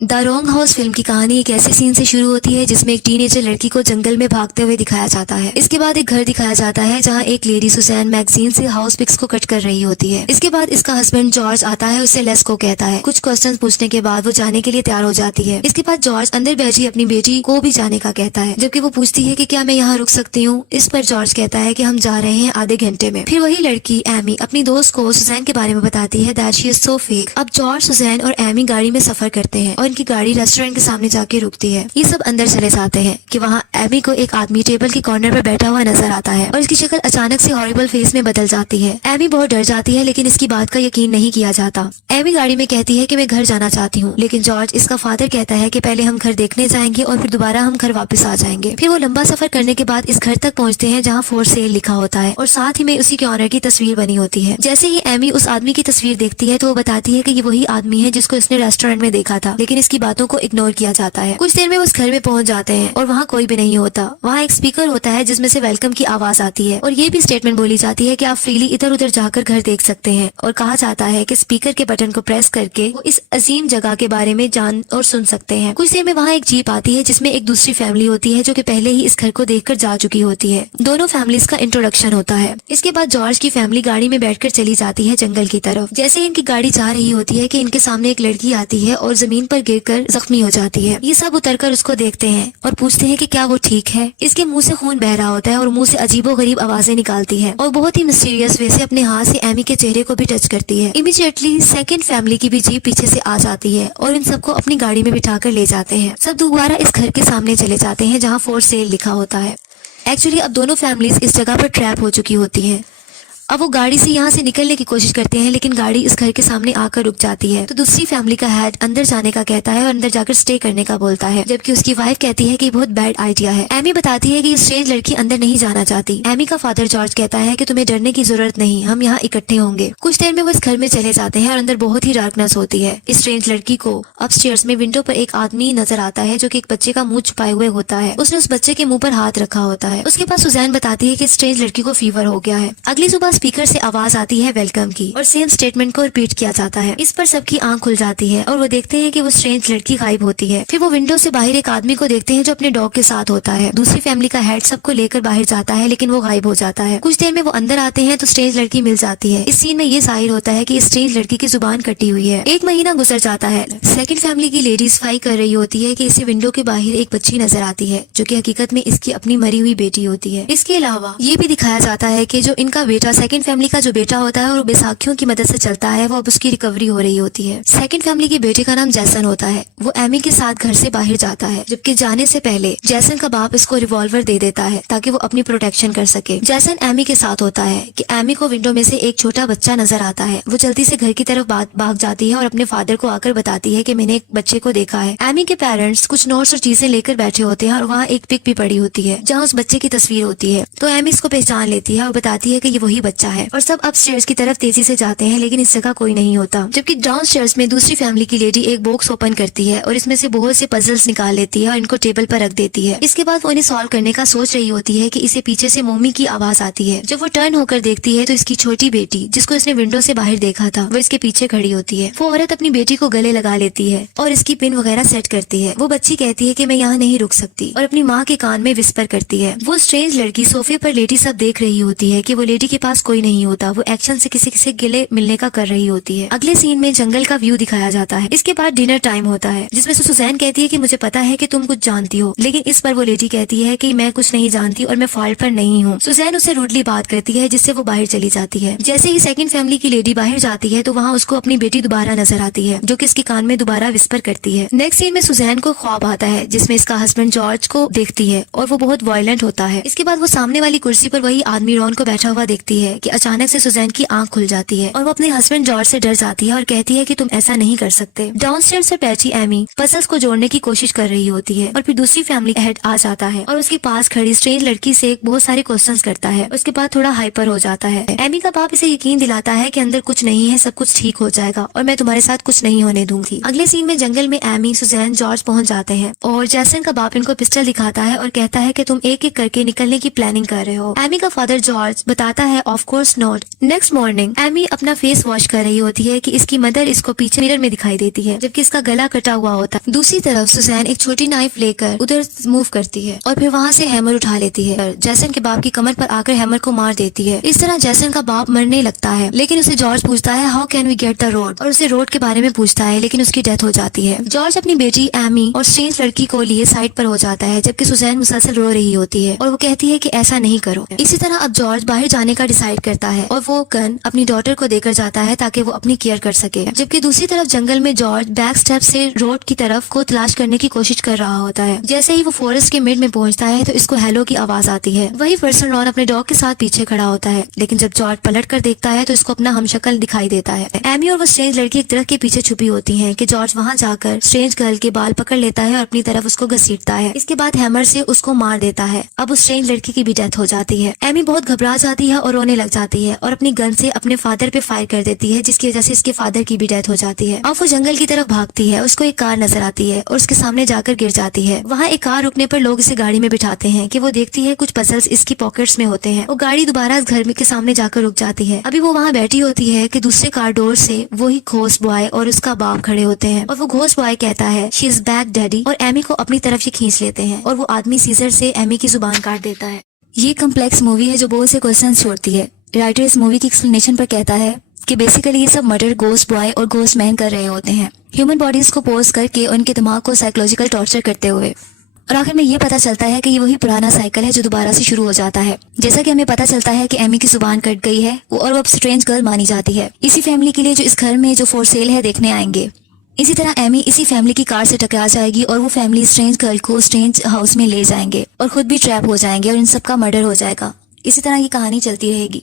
The wrong house film की कहानी एक ऐसे सीन से शुरू होती है जिसमें एक टीनेजर लड़की को जंगल में भागते हुए दिखाया जाता है। इसके बाद एक घर दिखाया जाता है जहां एक लेडी सुसैन मैगजीन से हाउस पिक्स को कट कर रही होती है। इसके बाद इसका हस्बैंड जॉर्ज आता है, उससे लेस को कहता है। कुछ क्वेश्चंस पूछने के बाद वो जाने के लिए तैयार हो जाती है। इसके बाद जॉर्ज अंदर बैठी अपनी बेटी को भी जाने का कहता है, जबकि वो पूछती है कि क्या मैं यहाँ रुक सकती हूँ। इस पर जॉर्ज कहता है कि हम जा रहे हैं आधे घंटे में। फिर वही लड़की एमी अपनी दोस्त को सुसैन के बारे में बताती है that she is so fake. अब जॉर्ज, सुसैन और एमी गाड़ी में सफर करते हैं और इनकी गाड़ी रेस्टोरेंट के सामने जाके रुकती है। ये सब अंदर चले जाते हैं कि वहाँ एमी को एक आदमी टेबल के कॉर्नर पर बैठा हुआ नजर आता है और इसकी शक्ल अचानक से हॉरिबल फेस में बदल जाती है। एमी बहुत डर जाती है लेकिन इसकी बात का यकीन नहीं किया जाता। एमी गाड़ी में कहती है कि मैं घर जाना चाहती हूँ, लेकिन जॉर्ज, इसका फादर, कहता है कि पहले हम घर देखने जाएंगे और फिर दोबारा हम घर वापस आ जाएंगे। फिर वो लंबा सफर करने के बाद इस घर तक पहुँचते हैं जहाँ फॉर सेल लिखा होता है और साथ ही में उसी के ऑनर की तस्वीर बनी होती है। जैसे ही एमी उस आदमी की तस्वीर देखती है तो वो बताती है कि ये वही आदमी है जिसको इसने रेस्टोरेंट में देखा था, लेकिन इसकी बातों को इग्नोर किया जाता है। कुछ देर में उस घर में पहुंच जाते हैं और वहाँ कोई भी नहीं होता। वहाँ एक स्पीकर होता है जिसमें से वेलकम की आवाज आती है और ये भी स्टेटमेंट बोली जाती है कि आप फ्रीली इधर उधर जाकर घर देख सकते हैं, और कहा जाता है कि स्पीकर के बटन को प्रेस करके वो इस अजीम जगह के बारे में जान और सुन सकते हैं। कुछ देर में वहाँ एक जीप आती है जिसमें एक दूसरी फैमिली होती है जो कि पहले ही इस घर को देखकर जा चुकी होती है। दोनों फैमिलीज का इंट्रोडक्शन होता है। इसके बाद जॉर्ज की फैमिली गाड़ी में बैठकर चली जाती है जंगल की तरफ। जैसे इनकी गाड़ी जा रही होती है कि इनके सामने एक लड़की आती है और जमीन पर गिरकर जख्मी हो जाती है। ये सब उतरकर उसको देखते हैं और पूछते हैं कि क्या वो ठीक है। इसके मुंह से खून बह रहा होता है और मुंह से अजीबोगरीब आवाजें निकालती है और बहुत ही मिस्टीरियस वे से अपने हाथ से एमी के चेहरे को भी टच करती है। इमीडिएटली सेकंड फैमिली की भी जीप पीछे से आ जाती है और इन सबको अपनी गाड़ी में बिठाकर ले जाते हैं। सब दोबारा इस घर के सामने चले जाते हैं जहाँ फॉर सेल लिखा होता है। एक्चुअली अब दोनों फैमिलीज इस जगह पर ट्रैप हो चुकी होती हैं। अब वो गाड़ी से यहाँ से निकलने की कोशिश करते हैं लेकिन गाड़ी इस घर के सामने आकर रुक जाती है। तो दूसरी फैमिली का हेड अंदर जाने का कहता है और अंदर जाकर स्टे करने का बोलता है, जबकि उसकी वाइफ कहती है कि बहुत बैड आइडिया है। एमी बताती है कि स्ट्रेंज लड़की अंदर नहीं जाना चाहती। एमी का फादर जॉर्ज कहता है कि तुम्हें डरने की जरूरत नहीं, हम यहाँ इकट्ठे होंगे। कुछ देर में वो इस घर में चले जाते हैं और अंदर बहुत ही डार्कनेस होती है। स्ट्रेंज लड़की को अपस्टेयर्स में विंडो पर एक आदमी नजर आता है जो कि एक बच्चे का मुंह छुपाए हुए होता है। उसने उस बच्चे के मुंह पर हाथ रखा होता है। उसके बाद सुजैन बताती है कि स्ट्रेंज लड़की को फीवर हो गया है। अगली सुबह स्पीकर से आवाज आती है वेलकम की और सेम स्टेटमेंट को रिपीट किया जाता है। इस पर सबकी आंख खुल जाती है और वो देखते हैं कि वो स्ट्रेंज लड़की गायब होती है। फिर वो विंडो से बाहर एक आदमी को देखते हैं जो अपने डॉग के साथ होता है। दूसरी फैमिली का हेड सबको लेकर बाहर जाता है लेकिन वो गायब हो जाता है। कुछ देर में वो अंदर आते हैं तो स्ट्रेंज लड़की मिल जाती है। इस सीन में ये जाहिर होता है कि स्ट्रेंज लड़की की जुबान कटी हुई है। एक महीना गुजर जाता है। सेकंड फैमिली की लेडीज फाई कर रही होती है कि इसे विंडो के बाहर एक बच्ची नजर आती है जो कि हकीकत में इसकी अपनी मरी हुई बेटी होती है। इसके अलावा ये भी दिखाया जाता है कि जो इनका बेटा, सेकंड फैमिली का जो बेटा होता है और बैसाखियों की मदद से चलता है, वो अब उसकी रिकवरी हो रही होती है। सेकंड फैमिली के बेटे का नाम जैसन होता है। वो एमी के साथ घर से बाहर जाता है, जबकि जाने से पहले जैसन का बाप इसको रिवॉल्वर दे देता है ताकि वो अपनी प्रोटेक्शन कर सके। जैसन एमी के साथ होता है कि एमी को विंडो में से एक छोटा बच्चा नजर आता है। वो जल्दी से घर की तरफ भाग जाती है और अपने फादर को आकर बताती है कि मैंने एक बच्चे को देखा है। एमी के पेरेंट्स कुछ नोट्स और चीजें लेकर बैठे होते हैं और वहाँ एक पिक भी पड़ी होती है जहाँ उस बच्चे की तस्वीर होती है। तो एमी इसको पहचान लेती है और बताती है कि ये वही बच्चा है और सब अपस्टेयर्स की तरफ तेजी से जाते हैं लेकिन इस जगह कोई नहीं होता। जबकि डाउनस्टेयर्स में दूसरी फैमिली की लेडी एक बॉक्स ओपन करती है और इसमें से बहुत से पजल्स निकाल लेती है और इनको टेबल पर रख देती है। इसके बाद वो इन्हें सॉल्व करने का सोच रही होती है कि इसे पीछे से मम्मी की आवाज आती है। जब वो टर्न होकर देखती है तो इसकी छोटी बेटी, जिसको इसने विंडो से बाहर देखा था, वो इसके पीछे खड़ी होती है। वो औरत अपनी बेटी को गले लगा लेती है और इसकी पिन वगैरह सेट करती है। वो बच्ची कहती है कि मैं यहाँ नहीं रुक सकती और अपनी माँ के कान में विस्पर करती है। वो स्ट्रेंज लड़की सोफे पर लेटी सब देख रही होती है कि वो लेडी के पास कोई नहीं होता। वो एक्शन से किसी से गिले मिलने का कर रही होती है। अगले सीन में जंगल का व्यू दिखाया जाता है। इसके बाद डिनर टाइम होता है जिसमें से सुजैन कहती है कि मुझे पता है कि तुम कुछ जानती हो, लेकिन इस पर वो लेडी कहती है कि मैं कुछ नहीं जानती और मैं फॉल्ट पर नहीं हूँ। सुजैन उससे रूडली बात करती है जिससे वो बाहर चली जाती है। जैसे ही सेकंड फैमिली की लेडी बाहर जाती है तो वहाँ उसको अपनी बेटी दोबारा नजर आती है जो कि इसके कान में दोबारा विस्पर करती है। नेक्स्ट सीन में सुजैन को ख्वाब आता है जिसमें इसका हस्बैंड जॉर्ज को देखती है और वो बहुत वायलेंट होता है। इसके बाद वो सामने वाली कुर्सी पर वही आदमी रॉन को बैठा हुआ देखती है कि अचानक से सुजैन की आंख खुल जाती है और वो अपने हस्बैंड जॉर्ज से डर जाती है और कहती है कि तुम ऐसा नहीं कर सकते। डाउनस्टेयर्स से बैठी एमी पजल्स को जोड़ने की कोशिश कर रही होती है और फिर दूसरी फैमिली हेड आ जाता है और उसके पास खड़ी स्ट्रेंज लड़की से बहुत सारे क्वेश्चंस करता है। उसके बाद थोड़ा हाइपर हो जाता है। एमी का बाप इसे यकीन दिलाता है कि अंदर कुछ नहीं है, सब कुछ ठीक हो जाएगा और मैं तुम्हारे साथ कुछ नहीं होने दूंगी। अगले सीन में जंगल में एमी, सुजैन, जॉर्ज पहुंच जाते हैं और जैसन का बाप इनको पिस्टल दिखाता है और कहता है कि तुम एक एक करके निकलने की प्लानिंग कर रहे हो। एमी का फादर जॉर्ज बताता है of course not. Next morning Amy अपना फेस वॉश कर रही होती है कि इसकी मदर इसको पीछे मिरर में दिखाई देती है, जबकि इसका गला कटा हुआ होता है। दूसरी तरफ सुसैन एक छोटी नाइफ लेकर उधर मूव करती है और फिर वहाँ से हैमर उठा लेती है। जैसन के बाप की कमर पर आकर हैमर को मार देती है। इस तरह जैसन का बाप मरने लगता है, लेकिन उसे जॉर्ज पूछता है how can we get the road, और उसे रोड के बारे में पूछता है, लेकिन उसकी डेथ हो जाती है। जॉर्ज अपनी बेटी एमी और स्ट्रेंज लड़की को लिए साइड पर हो जाता है, जबकि सुसैन मुसलसल रो रही होती है और वो कहती है कि ऐसा नहीं करो। इसी तरह अब जॉर्ज बाहर जाने का डिसाइड करता है और वो गन अपनी डॉटर को देकर जाता है ताकि वो अपनी केयर कर सके। जबकि दूसरी तरफ जंगल में जॉर्ज बैक स्टेप से रोड की तरफ को तलाश करने की कोशिश कर रहा होता है। जैसे ही वो फॉरेस्ट के मिड में पहुंचता है तो इसको हेलो की आवाज आती है। वही पर्सन रॉन अपने डॉग के साथ पीछे खड़ा होता है, लेकिन जब जॉर्ज पलट कर देखता है तो इसको अपना हमशक्ल दिखाई देता है। एमी और वो स्ट्रेंज लड़की एक दरख्त के पीछे छुपी होती है कि जॉर्ज वहाँ जाकर स्ट्रेंज गर्ल के बाल पकड़ लेता है और अपनी तरफ उसको घसीटता है। इसके बाद हैमर से उसको मार देता है। अब उस स्ट्रेंज लड़की की भी डेथ हो जाती है। एमी बहुत घबरा जाती है और रोने लग जाती है और अपनी गन से अपने फादर पे फायर कर देती है, जिसकी वजह से इसके फादर की भी डेथ हो जाती है। अब वो जंगल की तरफ भागती है, उसको एक कार नजर आती है और उसके सामने जाकर गिर जाती है। वहाँ एक कार रुकने पर लोग इसे गाड़ी में बिठाते हैं कि वो देखती है कुछ पजल्स इसकी पॉकेट्स में होते हैं। वो गाड़ी दोबारा इस घर के सामने जाकर रुक जाती है। अभी वो वहाँ बैठी होती है कि दूसरे कार डोर से वही घोस्ट बॉय और उसका बाप खड़े होते हैं और वो घोस्ट बॉय कहता है शी इज बैक डैडी, और एमी को अपनी तरफ से खींच लेते हैं और वो आदमी सीजर से एमी की जुबान काट देता है। ये कम्प्लेक्स मूवी है जो बहुत से क्वेश्चन छोड़ती है। राइटर इस मूवी की एक्सप्लेनेशन पर कहता है कि बेसिकली ये सब मर्डर घोस्ट बॉय और घोस्ट मैन कर रहे होते हैं, ह्यूमन बॉडीज को पोज करके उनके दिमाग को साइकोलॉजिकल टॉर्चर करते हुए। और आखिर में ये पता चलता है कि ये वही पुराना साइकिल है जो दोबारा से शुरू हो जाता है। जैसा कि हमें पता चलता है कि एमी की जुबान कट गई है और वो अब स्ट्रेंज गर्ल मानी जाती है। इसी फैमिली के लिए जो इस घर में जो फॉर सेल है देखने आएंगे। इसी तरह एमी इसी फैमिली की कार से टकरा जाएगी और वो फैमिली स्ट्रेंज गर्ल को स्ट्रेंज हाउस में ले जाएंगे और खुद भी ट्रैप हो जाएंगे और इन सब का मर्डर हो जाएगा। इसी तरह की कहानी चलती रहेगी।